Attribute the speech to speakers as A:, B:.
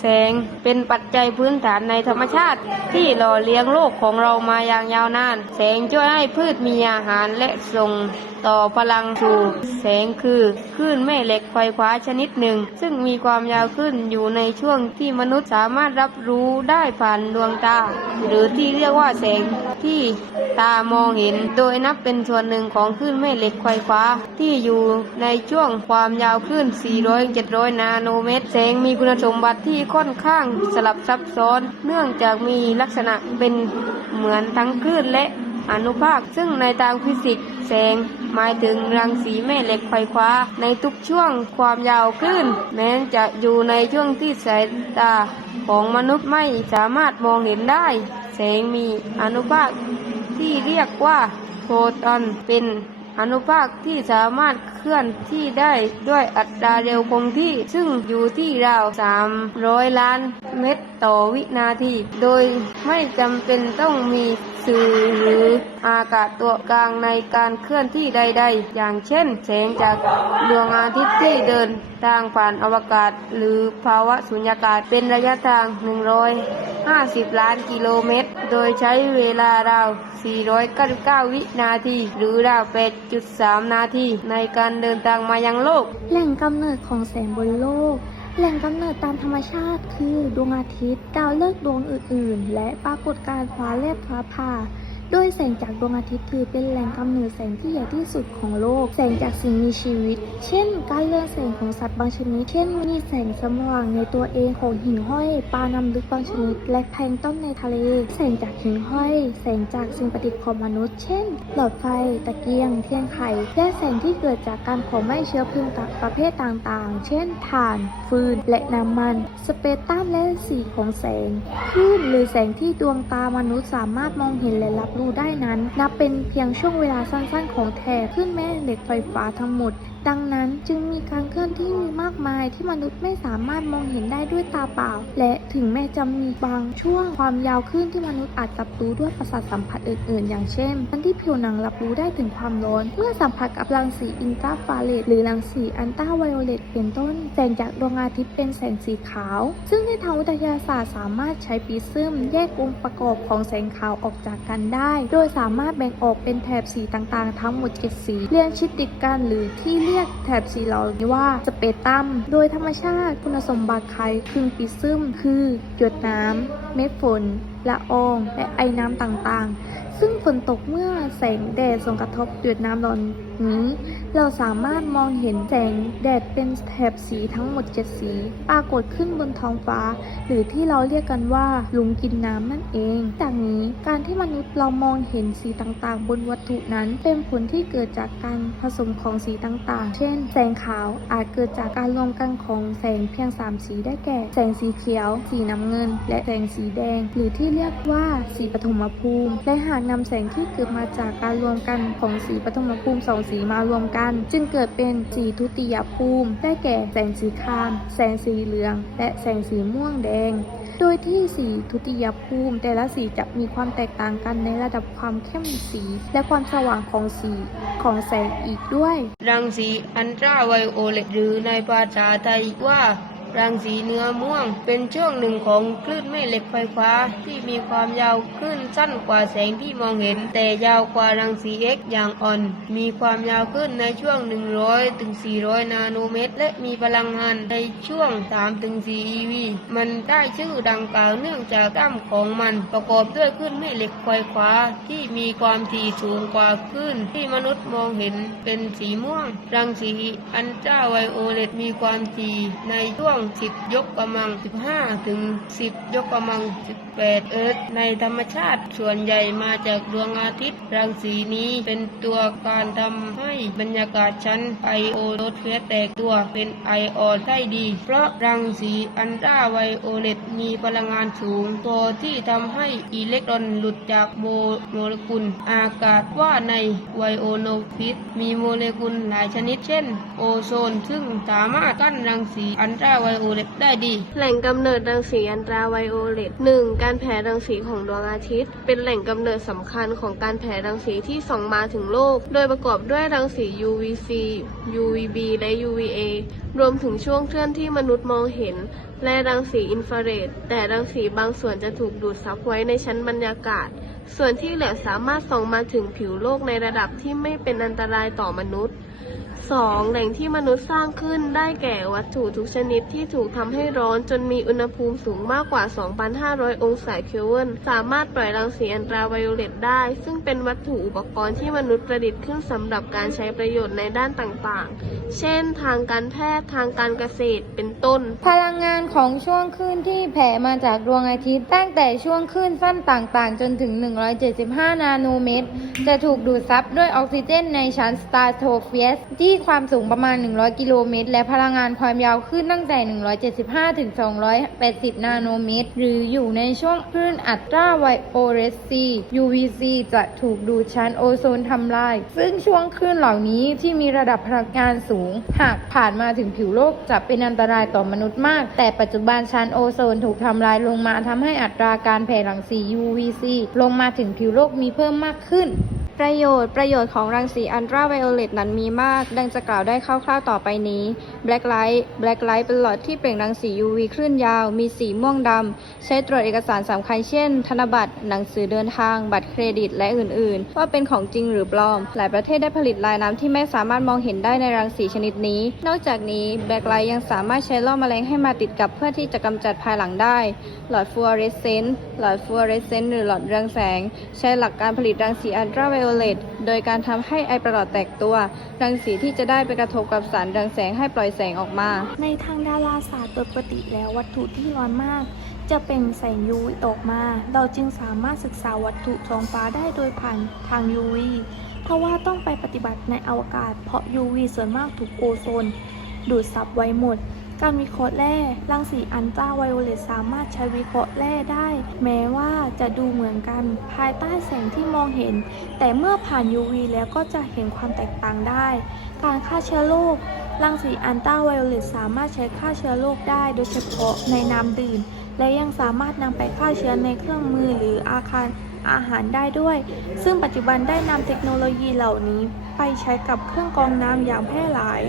A: แสงเป็นปัจจัยพื้นฐานในธรรมชาติ ที่หล่อเลี้ยงโลกของเรามาอย่างยาวนาน แสงช่วยให้พืชมีอาหารและส่งต่อพลังสู่แสงคือคลื่นแม่เหล็กไฟฟ้าชนิดหนึ่ง ซึ่งมีความยาวขึ้นอยู่ในช่วงที่มนุษย์สามารถรับรู้ได้ผ่านดวงตา หรือที่เรียกว่าแสงที่ตามองเห็น โดยนับเป็นส่วนหนึ่งของคลื่นแม่เหล็กไฟฟ้า ที่อยู่ในช่วงความยาวคลื่น 400-700 นาโนเมตร แสงมีคุณสมบัติที่ค่อนข้างสลับซับซ้อน เนื่องจากมีลักษณะเป็นเหมือนทั้งคลื่นและอนุภาค ซึ่งในทางฟิสิกส์แสง หมายถึงรังสีแม่เหล็กไฟฟ้า ในทุกช่วงความยาวคลื่น แม้จะอยู่ในช่วงที่สายตาของมนุษย์ไม่สามารถมองเห็นได้ แสงมีอนุภาคที่เรียกว่าโฟตอนเป็น อนุภาคที่สามารถเคลื่อนที่ได้ด้วยอัตราเร็วคงที่ ซึ่งอยู่ที่ราว 300 ล้านเมตรต่อวินาที โดยไม่จำเป็นต้องมี สื่อหรืออากาศตัวกลางในการเคลื่อนที่ใด ๆ อย่างเช่น แสงจากดวงอาทิตย์ที่เดินทางผ่านอวกาศ หรือภาวะสุญญากาศเป็นระยะทาง 150 ล้านกิโลเมตร โดยใช้เวลาราว 499 วินาที หรือราว 8.3 นาที ในการเดินทางมายังโลก
B: แหล่งกำเนิดของแสงบนโลก แหล่งกำเนิดตามธรรมชาติคือดวงอาทิตย์ ดาวฤกษ์ดวงอื่น ๆ และปรากฏการณ์ฟ้าแลบฟ้าผ่า โดยแสงจากดวงอาทิตย์ถือเป็นแหล่งกำเนิดแสงที่ใหญ่ที่สุดของโลก แสงจากสิ่งมีชีวิต เช่น การเรืองแสงของสัตว์บางชนิด เช่น มีแสงสว่างในตัวเองของหิ่งห้อย ปลาน้ำลึกบางชนิด และแพลงต้นในทะเล แสงจากหิ่งห้อย แสงจากสิ่งประดิษฐ์ของมนุษย์ เช่น หลอดไฟ ตะเกียง เทียนไข และแสงที่เกิดจากการเผาไหม้เชื้อเพลิงประเภทต่างๆ เช่น ถ่าน ฟืน และน้ำมัน สเปกตรัมและสีของแสงคลื่นหรือแสงที่ดวงตามนุษย์สามารถมองเห็นและรับรู้ได้นั้น นับเป็นเพียงช่วงเวลาสั้นๆ ของแถบขึ้นแม่เหล็กไฟฟ้าทั้งหมดดังนั้นจึงมีการเคลื่อนที่มากมายที่มนุษย์ไม่สามารถมองเห็นได้ด้วยตาเปล่า และถึงแม้จะมีบางช่วงความยาวคลื่นที่มนุษย์อาจรับรู้ด้วยประสาทสัมผัสอื่นๆ อย่างเช่นที่ผิวหนังรับรู้ได้ถึงความร้อน เมื่อสัมผัสกับรังสีอินทราฟาเรดหรือรังสีอันต้าไวโอเลตเป็นต้น แสงจากดวงอาทิตย์เป็นแสงสีขาว ซึ่งในทางวิทยาศาสตร์สามารถใช้ปริซึมแยกองค์ประกอบของแสงขาวออกจากกันได้ โดยสามารถแบ่งออกเป็นแถบสีต่างๆ ทั้งหมด7สีเรียงชิดติดกันหรือที่เรียกแถบสีเหล่านี้ว่าสเปกตรัม โดยธรรมชาติคุณสมบัติไขครึ่งปริซึมคือ หยดน้ำเม็ดฝนละออง และไอน้ำต่างๆ ซึ่งฝนตกเมื่อแสงแดดส่งกระทบหยดน้ำหล่านี้ เราสามารถมองเห็นแสงแดดเป็นแถบสีทั้งหมด7สีปรากฏขึ้นบนท้องฟ้า หรือที่เราเรียกกันว่าหลุมกินน้ำนั่นเอง จากนี้การที่มนุษย์เรามองเห็นสีต่างๆ บนวัตถุนั้นเป็นผลที่เกิดจากการผสมของสีต่างๆ เช่น แสงขาวอาจเกิดจากการรวมกันของแสงเพียง 3 สีได้แก่ แสงสีเขียว สีน้ำเงิน และแสงสีแดง หรือที่เรียกว่าสีปฐมภูมิ และหากนำแสงที่เกิดมาจากการรวมกันของสีปฐมภูมิสองสีมารวมกัน จึงเกิดเป็นสีทุติยภูมิ ได้แก่แสงสีคราม แสงสีเหลือง และแสงสีม่วงแดง โดยที่สีทุติยภูมิ แต่ละสีจะมีความแตกต่างกันในระดับความเข้มสี และความสว่างของสีของแสงอีกด้วย
A: รังสีอันตราไวโอเลตหรือในภาษาไทยว่า รังสีเนื้อม่วง เป็นช่วงหนึ่งของคลื่นแม่เหล็กไฟฟ้า ที่มีความยาวคลื่นสั้นกว่าแสงที่มองเห็น แต่ยาวกว่ารังสี X อย่างอ่อน มีความยาวคลื่นในช่วง 100ถึง400 นาโนเมตร และมีพลังงานในช่วง3ถึง4 EV มันได้ชื่อดังกล่าวเนื่องจากด้ามของมันประกอบด้วยคลื่นแม่เหล็กไฟฟ้า ที่มีความถี่สูงกว่าคลื่นที่มนุษย์มองเห็นเป็นสีม่วง รังสีอันตราไวโอเลตมีความถี่ในช่วง10ยกกำลัง15ถึง10ยกกำลัง18เอิร์ธในธรรมชาติส่วนใหญ่มาจากดวงอาทิตย์รังสีนี้เป็นตัวการทำให้บรรยากาศชั้นไอโอโรสเฟียแตกตัวเป็นไอออนได้ดี เพราะรังสีอันตราไวโอเลตมีพลังงานสูงพอที่ทำให้อิเล็กตรอนหลุดจากโมโมเลกุล อากาศว่าในไวโอโนฟิสมีโมเลกุลหลายชนิดเช่น โอโซนซึ่งสามารถกั้นรังสีอันตราไว
C: ไวโอเลตได้ดี
D: แหล่งกำเนิดรังสีอันตราไวโอเลต 1. การแผ่รังสีของดวงอาทิตย์ เป็นแหล่งกำเนิดสำคัญของการแผ่รังสีที่ส่องมาถึงโลก โดยประกอบด้วยรังสี UVC UVB และ UVA รวมถึงช่วงเคลื่อนที่มนุษย์มองเห็น และรังสีอินฟราเรด แต่รังสีบางส่วนจะถูกดูดซับไว้ในชั้นบรรยากาศ ส่วนที่เหลือสามารถส่องมาถึงผิวโลกในระดับที่ไม่เป็นอันตรายต่อมนุษย์ 2. แหล่งที่มนุษย์สร้างขึ้นได้แก่วัตถุทุกชนิดที่ถูกทำให้ร้อนจนมีอุณหภูมิสูงมากกว่า 2,500 องศาเคลวินสามารถปล่อยรังสีอันตราไวโอเลตได้ ซึ่งเป็นวัตถุอุปกรณ์ที่มนุษย์ประดิษฐ์ขึ้นสำหรับการใช้ประโยชน์ในด้านต่างๆ เช่น ทางการแพทย์ทางการเกษตรเป็นต้น
C: พลังงานของช่วงคลื่นที่แผ่มาจากดวงอาทิตย์ ตั้งแต่ช่วงคลื่นสั้นต่างๆ จนถึง 175 นาโนเมตร จะถูกดูดซับด้วยออกซิเจนในชั้นสตาร์โทเฟียสที่ความสูงประมาณ 100 กิโลเมตร และพลังงานความยาวคลื่นตั้งแต่ 175 ถึง 280 นาโนเมตร หรืออยู่ในช่วงคลื่นอัตราไวโอเลต C UVC จะถูกดูดชั้นโอโซนทำลาย ซึ่งช่วงคลื่นเหล่านี้ที่มีระดับพลังงานสูง หากผ่านมาถึงผิวโลกจะเป็นอันตรายต่อมนุษย์มาก แต่ปัจจุบันชั้นโอโซนถูกทำลายลงมาทำให้อัตราการแผ่รังสี UVC ลงมาถึงผิวโลกมีเพิ่มมากขึ้น
E: ประโยชน์ ประโยชน์ของรังสีอันตราไวโอเลตนั้นมีมาก ดังจะกล่าวได้คร่าวๆต่อไปนี้ Black Light Black Light เป็นหลอดที่เปล่งรังสี UV คลื่นยาว มีสีม่วงดำ ใช้ตรวจเอกสารสำคัญเช่น ธนบัตร หนังสือเดินทาง บัตรเครดิต และอื่นๆ ว่าเป็นของจริงหรือปลอม หลายประเทศได้ผลิตลายน้ำที่ไม่สามารถมองเห็นได้ในรังสีชนิดนี้ นอกจากนี้ Black Light ยังสามารถใช้ล่อแมลงให้มาติดกับเพื่อที่จะกำจัดภายหลังได้ หลอดฟลูออเรสเซนต์ หลอดฟลูออเรสเซนต์หรือหลอดเรืองแสง ใช้หลักการผลิตรังสีอัลตราไวโอเลตโดยการทำให้ไอประหลอดแตกตัว รังสีที่จะได้ไปกระทบกับสารรืองแสงให้ปล่อยแสงออกมา
B: ในทางดาราศาสตร์โดยปกติแล้ววัตถุที่ร้อนมาก จะเป็นแสง UV ออกมา เราจึงสามารถศึกษาวัตถุท้องฟ้าได้โดยผ่านทาง UV ทว่าต้องไปปฏิบัติในอวกาศเพราะ UV ส่วนมากถูกโอโซน ดูดซับไว้หมด การวิเคราะห์แร่รังสีอันตราไวโอเลตสามารถใช้วิเคราะห์แร่ได้ แม้ว่าจะดูเหมือนกันภายใต้แสงที่มองเห็น แต่เมื่อผ่าน UV แล้วก็จะเห็นความแตกต่างได้ การฆ่าเชื้อโรครังสีอันตราไวโอเลตสามารถใช้ฆ่าเชื้อโรคได้ โดยเฉพาะในน้ำดื่มและยังสามารถนำไปฆ่าเชื้อในเครื่องมือหรืออาคารอาหารได้ด้วย ซึ่งปัจจุบันได้นำเทคโนโลยีเหล่านี้ไปใช้กับเครื่องกรองน้ำอย่างแพร่หลาย